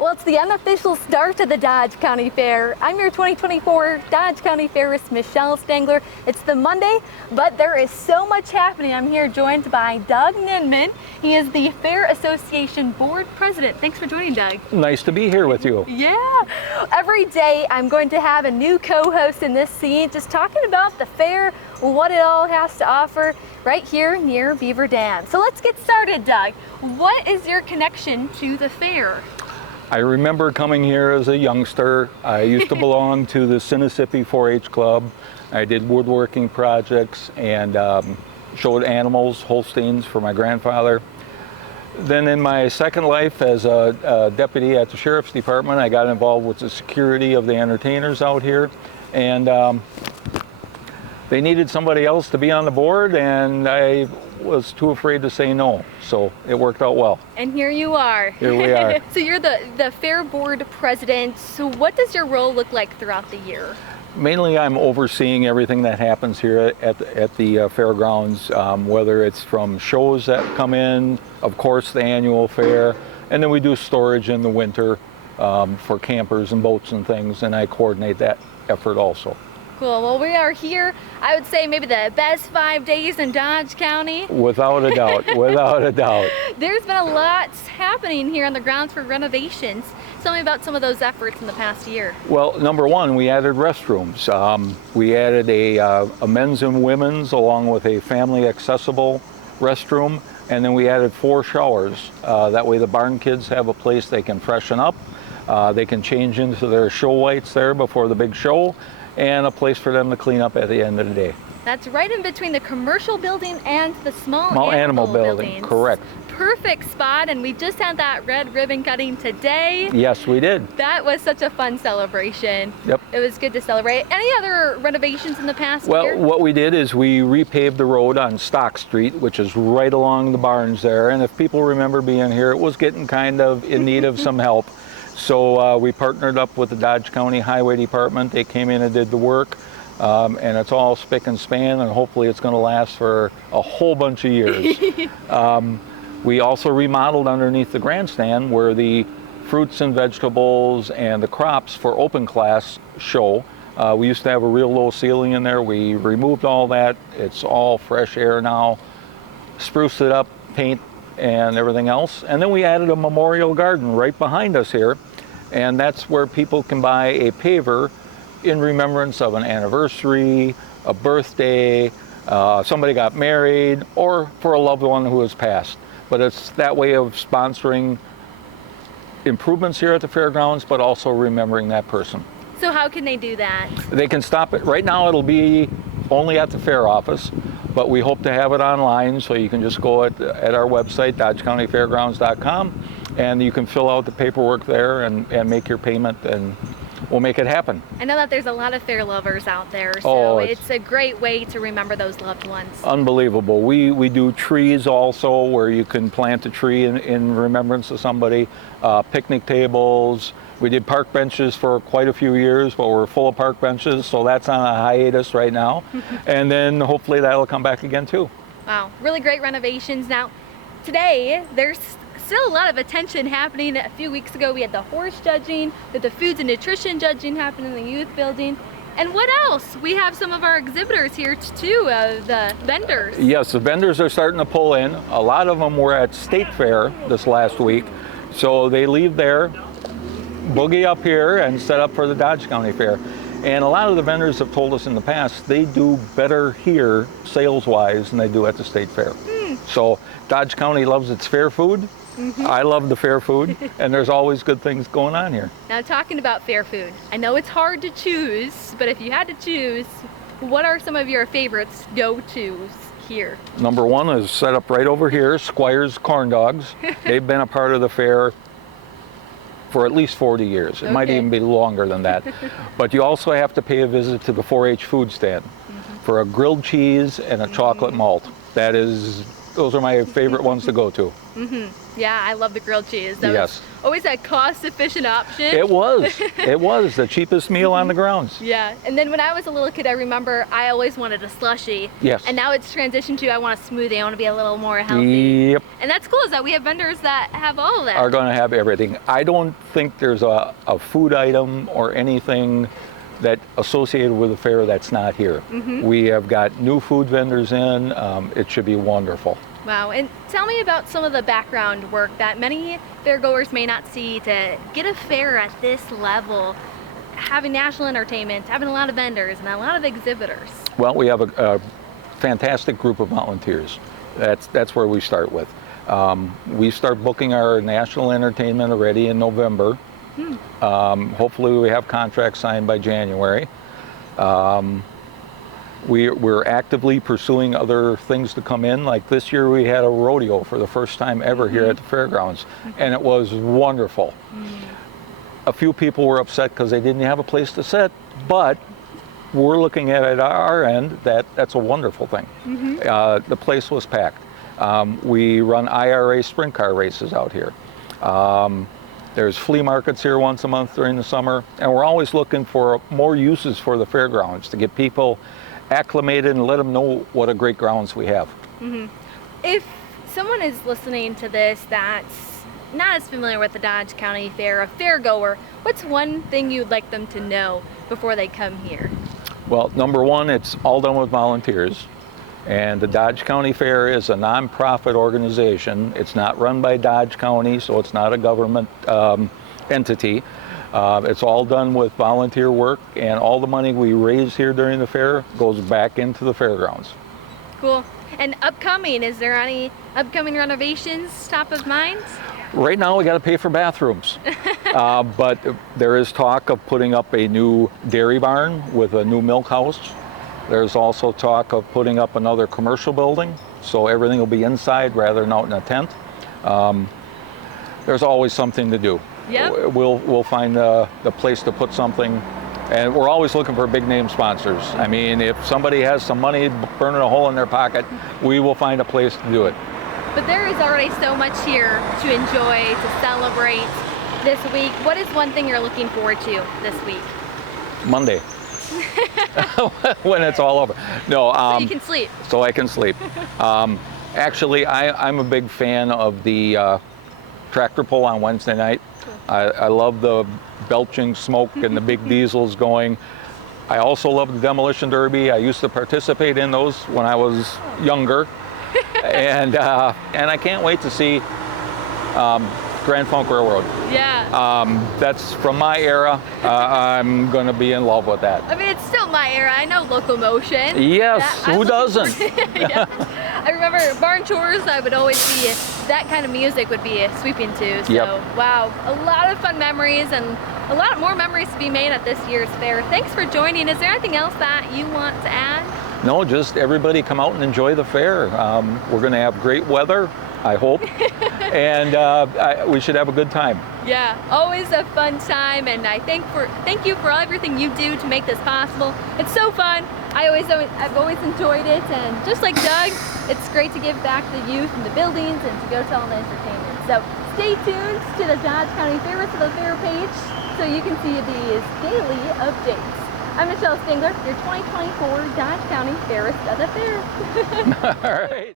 Well, it's the unofficial start to the Dodge County Fair. I'm your 2024 Dodge County Fairest Michelle Stangler. It's the Monday, but there is so much happening. I'm here joined by Doug Ninmann. He is the Fair Association Board President. Thanks for joining, Doug. Nice to be here with you. Yeah. Every day I'm going to have a new co-host in this scene, just talking about the fair, what it all has to offer right here near Beaver Dam. So let's get started, Doug. What is your connection to the fair? I remember coming here as a youngster. I used to belong to the Sinisippi 4-H Club. I did woodworking projects and showed animals, Holsteins, for my grandfather. Then in my second life as a deputy at the Sheriff's Department, I got involved with the security of the entertainers out here. And they needed somebody else to be on the board, and I was too afraid to say no, so it worked out well. And here you are. Here we are. So you're the Fair Board President. So what does your role look like throughout the year? Mainly I'm overseeing everything that happens here at the fairgrounds, whether it's from shows that come in, of course the annual fair, and then we do storage in the winter for campers and boats and things, and I coordinate that effort also. Cool. Well, we are here, I would say maybe the best 5 days in Dodge County. Without a doubt, without a doubt. There's been a lot happening here on the grounds for renovations. Tell me about some of those efforts in the past year. Well, number one, we added restrooms. We added a men's and women's along with a family accessible restroom, and then we added 4 showers. That way the barn kids have a place they can freshen up. They can change into their show whites there before the big show, and a place for them to clean up at the end of the day. That's right in between the commercial building and the small animal building. Correct. Perfect spot, and we just had that red ribbon cutting today. Yes, we did. That was such a fun celebration. Yep. It was good to celebrate. Any other renovations in the past year? Well, what we did is we repaved the road on Stock Street, which is right along the barns there, and if people remember being here, it was getting kind of in need of some help. So we partnered up with the Dodge County Highway Department. They came in and did the work, and it's all spick and span, and hopefully it's going to last for a whole bunch of years. We also remodeled underneath the grandstand where the fruits and vegetables and the crops for open class show. We used to have a real low ceiling in there. We removed all that. It's all fresh air now. Spruced it up, paint and everything else. And then we added a memorial garden right behind us here. And that's where people can buy a paver in remembrance of an anniversary, a birthday, somebody got married, or for a loved one who has passed. But it's that way of sponsoring improvements here at the fairgrounds, but also remembering that person. So how can they do that? They can stop it. Right now it'll be only at the fair office, but we hope to have it online, so you can just go at our website, dodgecountyfairgrounds.com, and you can fill out the paperwork there and make your payment, and we'll make it happen. I know that there's a lot of fair lovers out there, so it's a great way to remember those loved ones. Unbelievable. We do trees also, where you can plant a tree in remembrance of somebody, picnic tables. We did park benches for quite a few years, but we're full of park benches, so that's on a hiatus right now. And then hopefully that'll come back again too. Wow, really great renovations. Now, today there's still a lot of attention happening. A few weeks ago we had the horse judging, the foods and nutrition judging happened in the youth building. And what else? We have some of our exhibitors here too, the vendors. Yes, the vendors are starting to pull in. A lot of them were at State Fair this last week, so they leave there, boogie up here, and set up for the Dodge County Fair. And a lot of the vendors have told us in the past they do better here sales-wise than they do at the State Fair. So Dodge County loves its fair food. I love the fair food, and there's always good things going on here. Now, talking about fair food, I know it's hard to choose, but if you had to choose, what are some of your favorites, go-tos here? Number one is set up right over here, Squire's Corn Dogs. They've been a part of the fair for at least 40 years. It might even be longer than that. But you also have to pay a visit to the 4-H food stand for a grilled cheese and a chocolate malt. That is those are my favorite ones to go to. Yeah, I love the grilled cheese. That Yes. was always a cost-efficient option. It was. It was the cheapest meal on the grounds. Yeah, and then when I was a little kid, I remember I always wanted a slushie. Yes. And now it's transitioned to I want a smoothie. I want to be a little more healthy. Yep. And that's cool is that we have vendors that have all of that. Are going to have everything. I don't think there's a food item or anything that associated with the fair that's not here. We have got new food vendors in. It should be wonderful. Wow, and tell me about some of the background work that many fairgoers may not see to get a fair at this level, having national entertainment, having a lot of vendors and a lot of exhibitors. Well, we have a fantastic group of volunteers. That's where we start with. We start booking our national entertainment already in November. Hopefully we have contracts signed by January. We're actively pursuing other things to come in. Like this year we had a rodeo for the first time ever here at the fairgrounds, and it was wonderful. A few people were upset because they didn't have a place to sit, but we're looking at it at our end that's a wonderful thing. The place was packed. We run IRA sprint car races out here. There's flea markets here once a month during the summer, and we're always looking for more uses for the fairgrounds to get people acclimated and let them know what a great grounds we have. If someone is listening to this that's not as familiar with the Dodge County Fair, a fairgoer, what's one thing you'd like them to know before they come here? Well, number one, it's all done with volunteers. And the Dodge County Fair is a nonprofit organization. It's not run by Dodge County, so it's not a government entity. It's all done with volunteer work, and all the money we raise here during the fair goes back into the fairgrounds. Cool. And upcoming, is there any upcoming renovations top of mind? Right now we got to pay for bathrooms, but there is talk of putting up a new dairy barn with a new milk house. There's also talk of putting up another commercial building, so everything will be inside rather than out in a tent. There's always something to do. Yep. We'll find the place to put something, and we're always looking for big name sponsors. I mean, if somebody has some money burning a hole in their pocket, we will find a place to do it. But there is already so much here to enjoy, to celebrate this week. What is one thing you're looking forward to this week? Monday. When it's all over. No, so you can sleep. So I can sleep. Actually, I'm a big fan of the tractor pull on Wednesday night. I love the belching smoke and the big diesels going. I also love the demolition derby. I used to participate in those when I was younger. and I can't wait to see Grand Funk Railroad. Yeah. That's from my era. I'm going to be in love with that. I mean, it's still my era. I know locomotion. Yes, who doesn't? Yeah. I remember barn chores, I would always be, that kind of music would be sweeping to. So, wow, a lot of fun memories and a lot more memories to be made at this year's fair. Thanks for joining. Is there anything else that you want to add? No, just everybody come out and enjoy the fair. We're going to have great weather, I hope, and we should have a good time. Yeah, always a fun time, and I thank you for everything you do to make this possible. It's so fun. I've always enjoyed it, and just like Doug, it's great to give back to the youth and the buildings and to go tell them the entertainment. So stay tuned to the Dodge County Fairest, the fair page, so you can see these daily updates. I'm Michelle Stangler, your 2024 Dodge County Fairest of the Fair. All right.